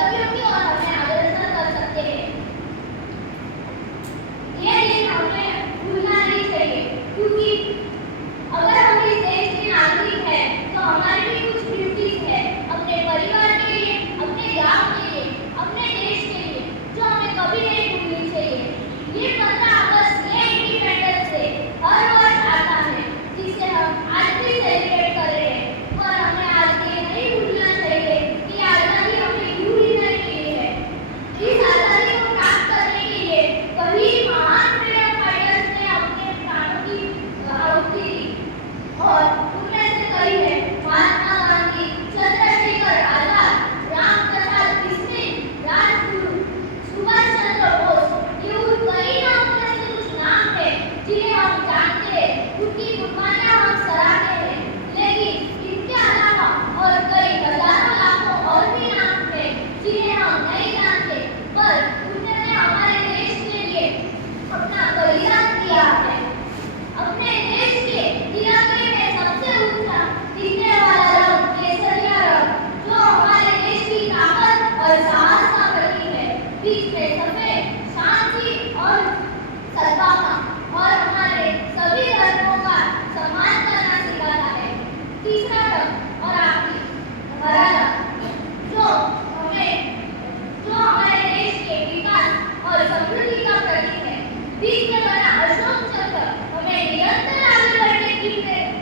कर्तव्यों की ओर हमें अग्रसर कर सकते हैं। ये दिन हमें भूलना नहीं चाहिए, क्योंकि अगर हम इस देश के नागरिक हैं तो हमारी भी कुछ ड्यूटीज है अपने परिवार के लिए, अपने गांव के लिए, अपने देश के लिए, जो हमें कभी नहीं भूलनी चाहिए। ये 15 अगस्त ये इंडिपेंडेंस डे हर वर्ष आता है, जिसे हम आज भी सेलिब्रेट कर रहे हैं। पर हमें आज ये नहीं भूलना चाहिए कि आज़ादी हमने क्यों डिनाई की है। इस आज़ादी को प्राप्त करने के लिए कई महान फ्रीडम फाइटर्स ने अपने प्राणों की आहुति दी, और उनमें से कई है महात्मा गांधी, चंद्रशेखर आजाद, रामप्रसाद बिस्मिल, राजगुरु, सुभाष चंद्र बोस। ये उन कई नामों में से कुछ नाम है जिन्हें हम जानते हैं, उनकी कुर्बानियां हम सराहते हैं। लेकिन इनके अलावा और कई हजारों लाखों और भी नाम हैं जिन्हें हम नहीं जानते, पर उन्होंने हमारे देश के लिए अपना बलिदान दिया है। अपने देश के तिरंगे में सबसे ऊंचा दिखने वाला रंग केसरिया रंग, जो हमारे देश की ताकत और साहस का प्रतीक है। बीच में सफेद शांति और सद्भावना और हमारे सभी धर्मों का सम्मान करना सिखाता है। तीसरा रंग और आखिरी हरा रंग, जो हमारे देश के विकास और समृद्धि का प्रतीक है। बीच में बना अशोक चक्र हमें निरंतर आगे बढ़ने की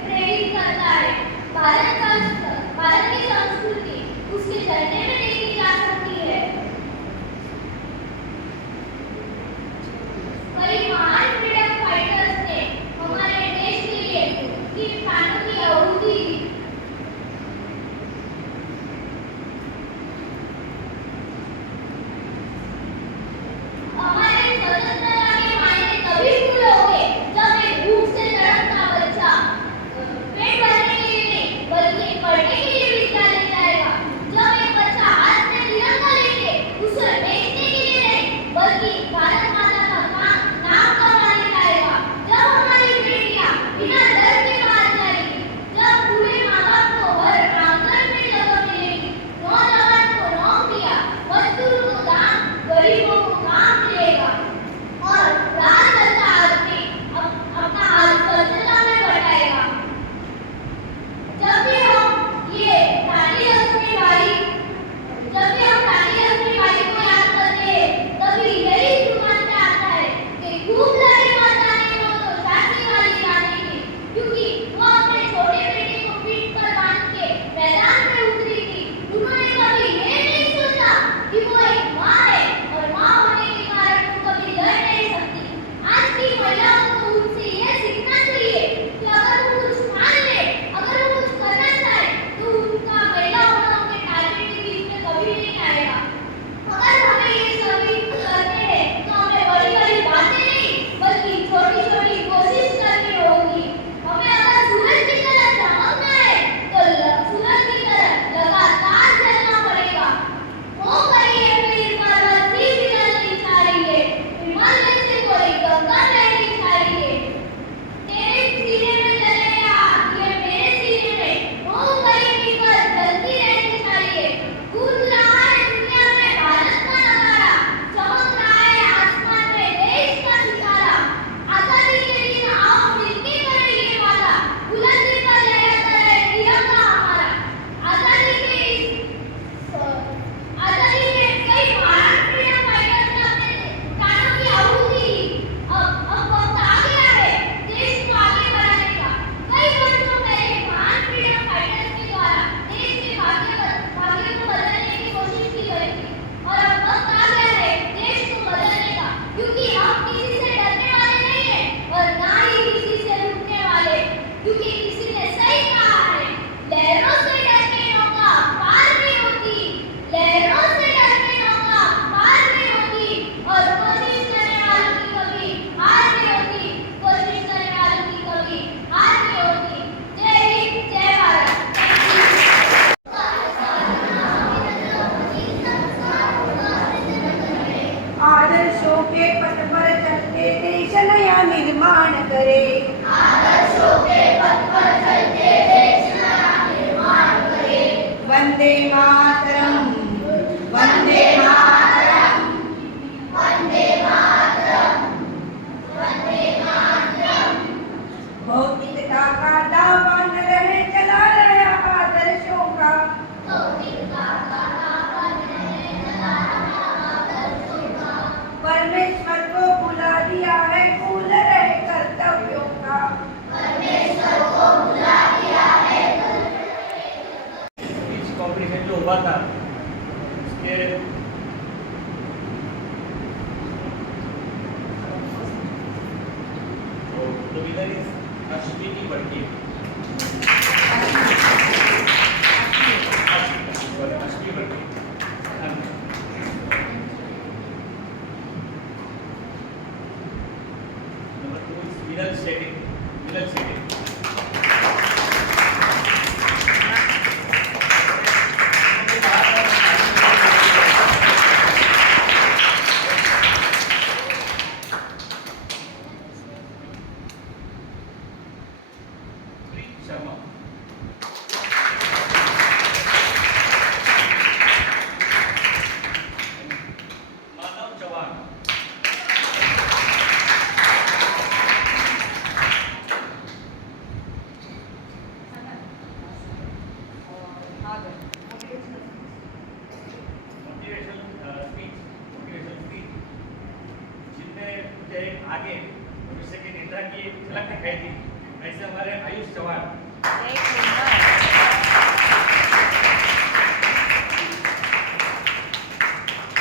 प्रेरित करता है। भारत की संस्कृति उसके झंडे में देखी जा सकती है। कई महान फ्रीडम फाइटर्स ने हमारे देश के लिए उनकी प्राणों की आहुति दी। हमारे स्वतंत्रता के मायने तभी पूरे होंगे जब एक भूख से तड़पता बच्चा पेट भरने के लिए नहीं बल्कि पढ़ने के लिए विद्यालय जाएगा। जब एक बच्चा हाथ में तिरंगा लेके उसे बेचने के लिए नहीं बल्कि भारत माता का नाम कमाने जाएगा। जब हमारी बेटियां बिना डर के बाहर जाएगी, जब पूरे माँ बाप को हर आंगन में जगह मिलेगी, नौजवान को नौकरियां, मजदूर को दाम, गरीबों को काम मिलेगा, और राज चलता आदमी अपना हाथ स्वच्छता में बढ़ाएगा। जब भी हम रानी लक्ष्मीबाई को याद करते हैं, तभी यही जुबान पे आता है कि खूब लड़ी माता ने वो तो झांसी वाली रानी थी, क्योंकि वो अपने छोटे बेटे को पीठ पर बांध के मैदान में उतरी थी। उन्होंने कभी ये नहीं सोचा कि वो एक माँ है और माँ होने के कारण वो कभी लड़ नहीं सकती। आज की महिलाओं को उनसे ये सीखना चाहिए कि अगर वो कुछ ठान ले, अगर वो कुछ करना चाहे, तो उनका महिला होना उनके टारगेट के बीच में कभी नहीं आएगा। अगर हमें ये सभी करते हैं तो हमें बड़ी बड़ी बातें नहीं बल्कि छोटी छोटी कोशिश करनी होगी। हमें अगर सूरज की तरह चमकना है तो सूरज की तरह लगातार चलना पड़ेगा। वो करिए फिर पर्वत भी पिघलनी चाहिए, हिमालय से कोई गंगा बहनी चाहिए। तेरे सीने में जले आग, ये मेरे सीने में वो गरीबी पर जलती रहनी चाहिए। गूंज रहा है दुनिया में भारत का नगारा, चमक रहा है आसमान में देश का सितारा। आजादी के दिन आओ मिलके करें ये वादा, बुलंदी पर लहराता रहे तिरंगा हमारा। आजादी के कई महान फ्रीडम फाइटर्स ने अपने प्राणों की आहुति दी। अब वक्त आ गया है देश को आगे बढ़ाने का। कई वर्षों पहले महान फ्रीडम फाइटर्स के द्वारा देश के भाग्य को बदलने की कोशिश की गई थी, और अब वक्त आ गया है देश को बदलने का, क्योंकि हम किसी से डरने वाले नहीं हैं और ना ही किसी से रुकने वाले, क्योंकि किसी ने सही कहा है, लहरों से डर के नौका पार नहीं होती, लहरों से डर के नौका पार नहीं होती, और कोशिश करने वालों की कभी हार नहीं होती, कोशिश करने वालों की कभी हार नहीं होती। जय हिंद, जय भारत। आदर्शों के पथ पर चलते देश नया निर्माण करे। आदर्शों के पथ पर चलते देश नया निर्माण करे। वंदे मातरम, वंदे कंपटीशन जो हुआ था उसके तो winner is Ashwini Badke. Ashwini Badke number 2 is Vinal Shetty. Vinal Shetty Sharma. Manav Chauhan. Motivation speech जिनने मुझे एक आगे भविष्य के नेता की झलक दिखाई थी, ऐसे हमारे आयुष चौहान।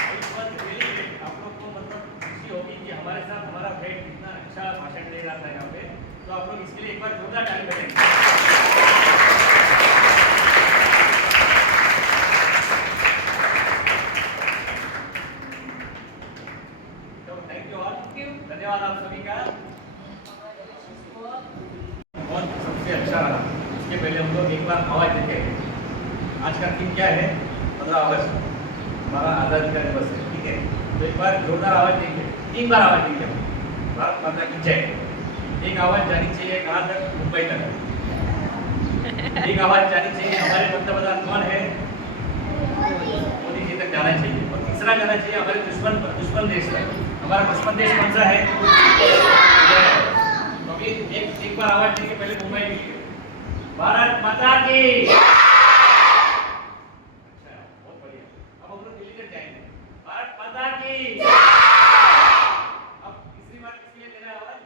आयुष बात really great। आप लोग को मतलब खुशी होगी कि हमारे साथ हमारा फ्रेंड कितना अच्छा भाषण दे रहा था यहाँ पे, तो आप लोग इसके लिए एक बार जोरदार ताली बजाएंगे। तो थैंक यू ऑल, धन्यवाद आप सभी का। बहुत सबसे अच्छा रहा। इसके पहले हम लोग एक बार आवाज देते हैं। आज का थीम क्या है? 15 अगस्त हमारा आज़ादी का दिवस है, ठीक है? तो एक बार जोरदार आवाज देंगे, 3 बार आवाज देंगे। भारत माता की जय। एक आवाज जानी चाहिए कहाँ तक? मुंबई तक। एक आवाज जानी चाहिए हमारे पंतप्रधान कौन है? मोदी जी तक जाना चाहिए। और तीसरा जाना चाहिए हमारे दुश्मन देश तक। हमारा दुश्मन देश कौन सा है? तो अभी एक बार आवाज देंगे पहले मुंबई के लिए। भारत माता की। अच्छा, बहुत बढ़िया। अब हम लोग दिल्ली तक जाएंगे। भारत माता की। अब तीसरी बार किसके लिए देना है आवाज?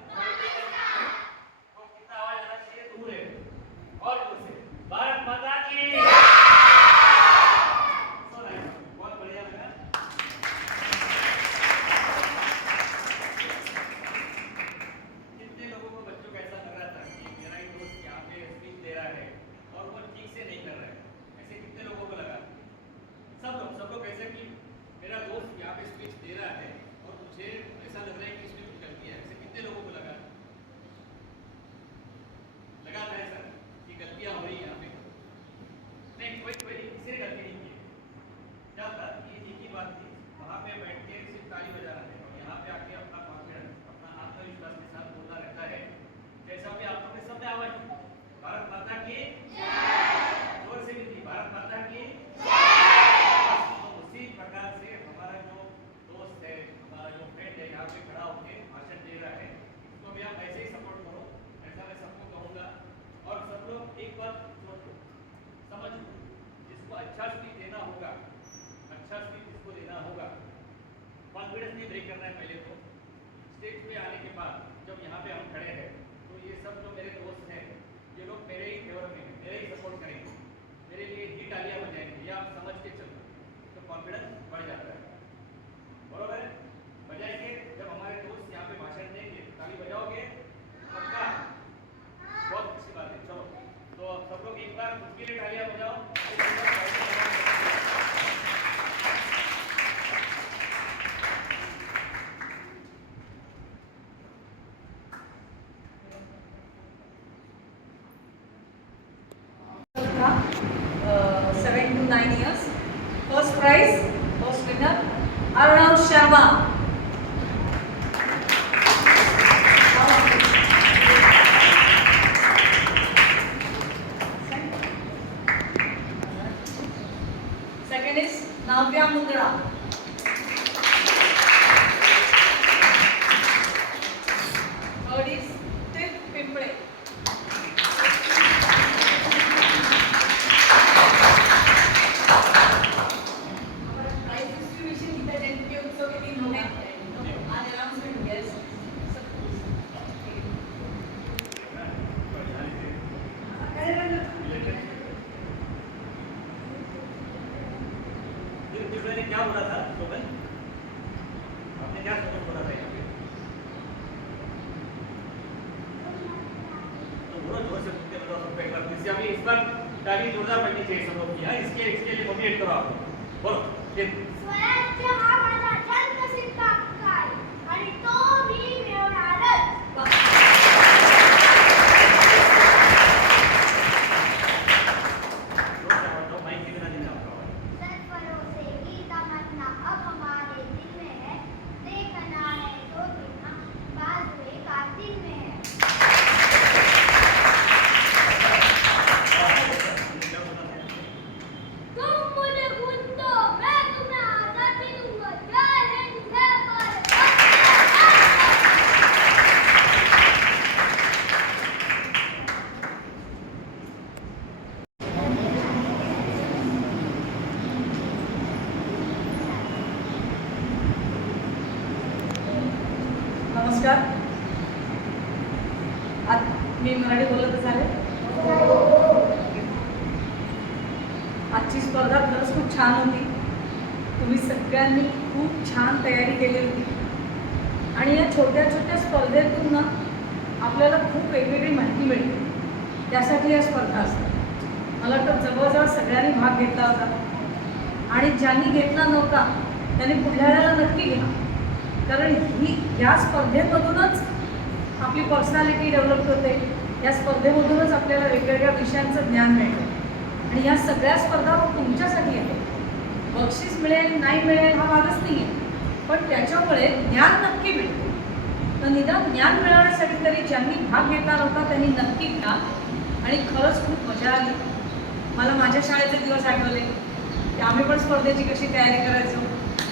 तो कितना आवाज आना चाहिए? दूर है और दूर से। भारत माता की। बहुत बढ़िया लगा। कितने लोगों को, बच्चों को ऐसा लग रहा था कि मेरा ही दोस्त यहाँ पे स्पीच दे रहा है और वो ठीक से नहीं कर रहा है? ऐसे कितने लोगों को लगा? सब लोग ऐसे कि मेरा दोस्त यहाँ पे स्पीच दे रहा है और मुझे ऐसा लग रहा है कि इसमें कुछ गलती है? ऐसे कितने लोगों को लगा? लगा था ऐसा कि गलतियाँ हो रही है यहाँ पे? नहीं, कोई किसी ने गलती नहीं की। क्या था कि एक ही बात थी, वहाँ पे बैठ के सिर्फ ताली बजाना है और यहाँ पे आके अपना कॉन्फिडेंस, अपना आत्मविश्वास के साथ बोलना रहता है। जैसा भी आप लोग ने सबने आवाज दी, भारत माता की जोर से भी दी, भारत माता की। तो उसी प्रकार से हमारा जो दोस्त है, हमारा जो फ्रेंड है, यहाँ पे खड़ा होके भाषण दे रहा है, उसको भी आप ऐसे ही सपोर्ट करो, ऐसा मैं सबको कहूँगा। और सब लोग एक बात समझ, जिसको अच्छा स्पीच देना होगा, अच्छा स्पीच जिसको देना होगा, कॉन्फिडेंस नहीं ब्रेक करना है। पहले तो स्टेज पे आने के बाद जब यहाँ पे हम खड़े हैं तो ये सब जो मेरे दोस्त हैं, ये लोग मेरे ही फेवर में हैं, मेरे ही सपोर्ट करेंगे, मेरे लिए ही तालियां बजाएंगे। ये आप समझ के चलो तो कॉन्फिडेंस बढ़ जाता है। बरोबर है? बजाएंगे। जब हमारे दोस्त यहाँ पे भाषण देंगे ताली बजाओगे? पक्का? बहुत अच्छी बात है। चलो तो सब लोग एक बार खुद के लिए तालियां बजाओ। था 7 to 9 years. First prize, first winner, Arnav Sharma. Second is Navya Mundra. Third is Tiv Pimple. Shukla ने क्या बोला था शोभन? आपने क्या शोभन बोला था यहाँ पे? तो बोलो जोर से बोलते बताओ सबको एक बार फिर से। अभी इस बार ताली जोरदार बननी चाहिए सब लोग की। हाँ, इसके लिए मोटिवेट करो आप। बोलो फिर। स्वराज्य हा माझा जन्मसिद्ध हक्क आहे आणि तो मी मिळवणारच. माइक के बिना नहीं जा पाओ। सत्वरों से ही तमन्ना अब हमारे दिल में है, देखना है तो देखना बाजुए कातिल में है. तुम मुझे खून दो, मैं तुम्हें आजादी दूंगा. जय हिंद, जय भारत. नमस्कार. आज मी मराठी बोलत झाले. आजची स्पर्धा खरंच खूप छान होती. तुम्ही सगळ्यांनी खूप छान तयारी केली होती आणि या छोट्या छोट्या स्पर्धेतून ना आपल्याला खूप वेगवेगळी माहिती मिळते. त्यासाठी या स्पर्धा असतात. मला वाटतं जवळजवळ सगळ्यांनी भाग घेतला होता आणि ज्यांनी घेतला नव्हता त्यांनी पुढल्या वेळेला नक्की घ्या. कारण ह्या स्पर्धेमधूनच आपली पर्सनॅलिटी डेव्हलप होते. या स्पर्धेमधूनच आपल्याला वेगवेगळ्या विषयांचं ज्ञान मिळतं आणि या सगळ्या स्पर्धा तुमच्यासाठी आहेत. बक्षीस मिळेल नाही मिळेल हा भागच नाही आहे, पण त्याच्यामुळे ज्ञान नक्की मिळते. तर निदान ज्ञान मिळवण्यासाठी तरी ज्यांनी भाग घेतला नव्हता त्यांनी नक्की घ्या. आणि खरंच खूप मजा आली. मला माझ्या शाळेचे दिवस आठवले की आम्ही पण स्पर्धेची कशी तयारी करायचो,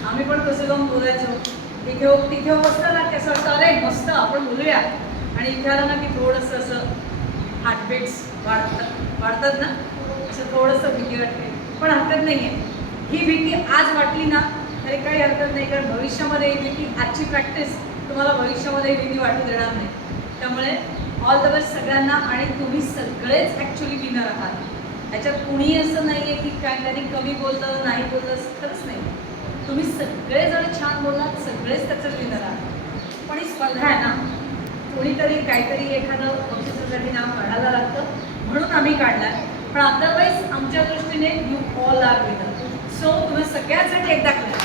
आम्ही पण कसं जाऊन बोलायचो. तिथे बसतं ना की असं वाटतं अरे मस्त आपण बोलूया, आणि इथे आलं ना की थोडंसं असं हार्टबीट्स वाढतात ना, असं थोडंसं भीती वाटते. पण हरकत नाही आहे. ही भीती आज वाटली ना तरी काही हरकत नाही, कारण भविष्यामध्ये ही भीती, आजची प्रॅक्टिस तुम्हाला भविष्यामध्ये ही भीती वाटू देणार नाही. त्यामुळे ऑल द बेस्ट सगळ्यांना. आणि तुम्ही सगळेच ॲक्च्युली विनर आहात. याच्यात कुणी असं नाही आहे की काहीतरी कमी बोललं नाही बोललं, खरंच नाही. तुम्ही सगळेजण छान बोललात, सगळेच त्याचं विनर आहात. पण ही स्पर्धा आहे ना, कोणीतरी काहीतरी एखादं बक्षिसासाठी नाव काढायला लागतं, म्हणून आम्ही काढला. पण अदरवाईज आमच्या दृष्टीने यू ऑल आर विनर. सो तुम्ही सगळ्यांसाठी एकदा केलं.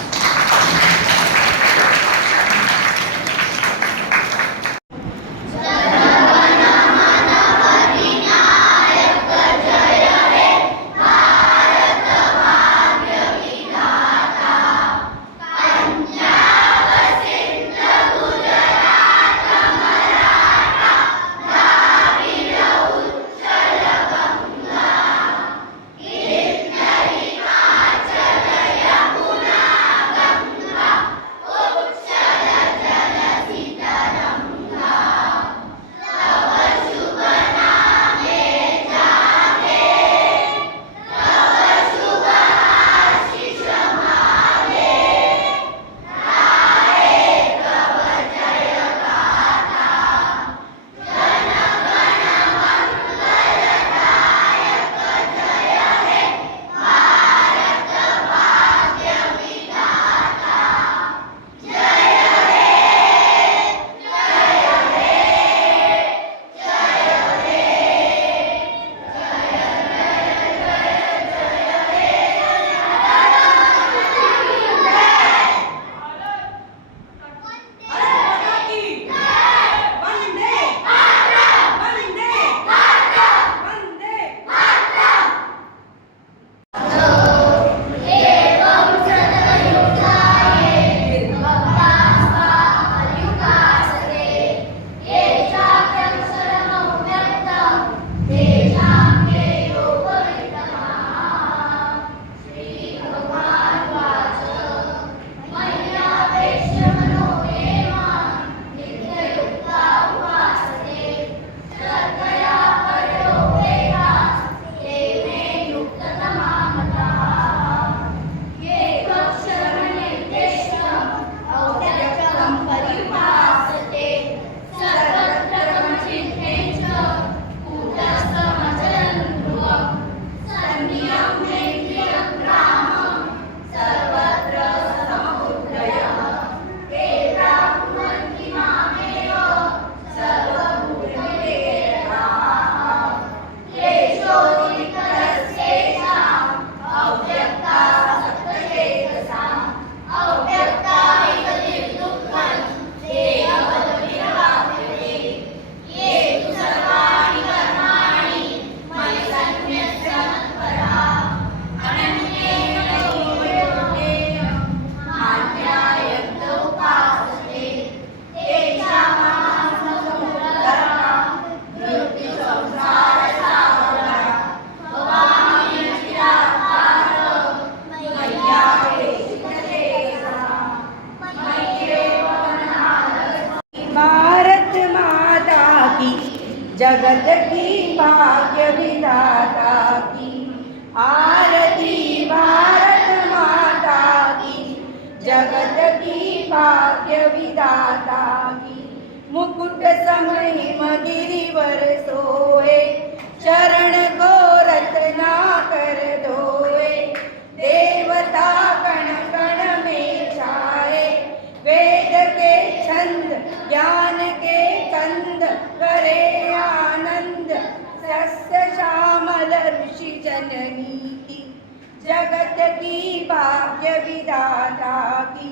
जगत की भाग्य विधाता की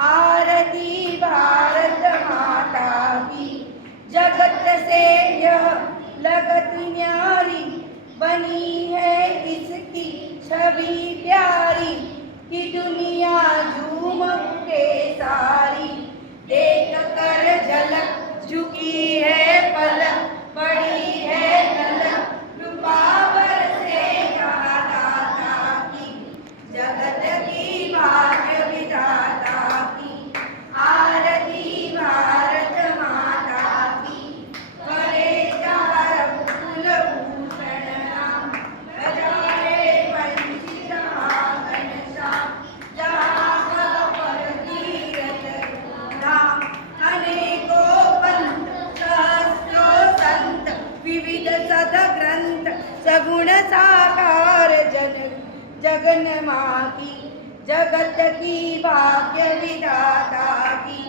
आरती भारत माता की। जगत से यह लगत न्यारी बनी है इसकी छवि प्यारी कि दुनिया झूम उठे सारी देख कर झलक झुकी है पलक बड़ी है झलक कृपा बरसे यहाँ दाता की। जगत की भाग्य विधाता की आरती भारत माता की। करे चार कुलभूषण राम बजाए पंचित घनश्याम जहाँ पर तीरथ धाम अनेकों पंथ सहस्रों संत विविध सदग्रंथ सगुण साकार जगन माँ की। जगत की भाग्य विधाता की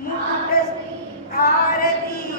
मुकुट आरती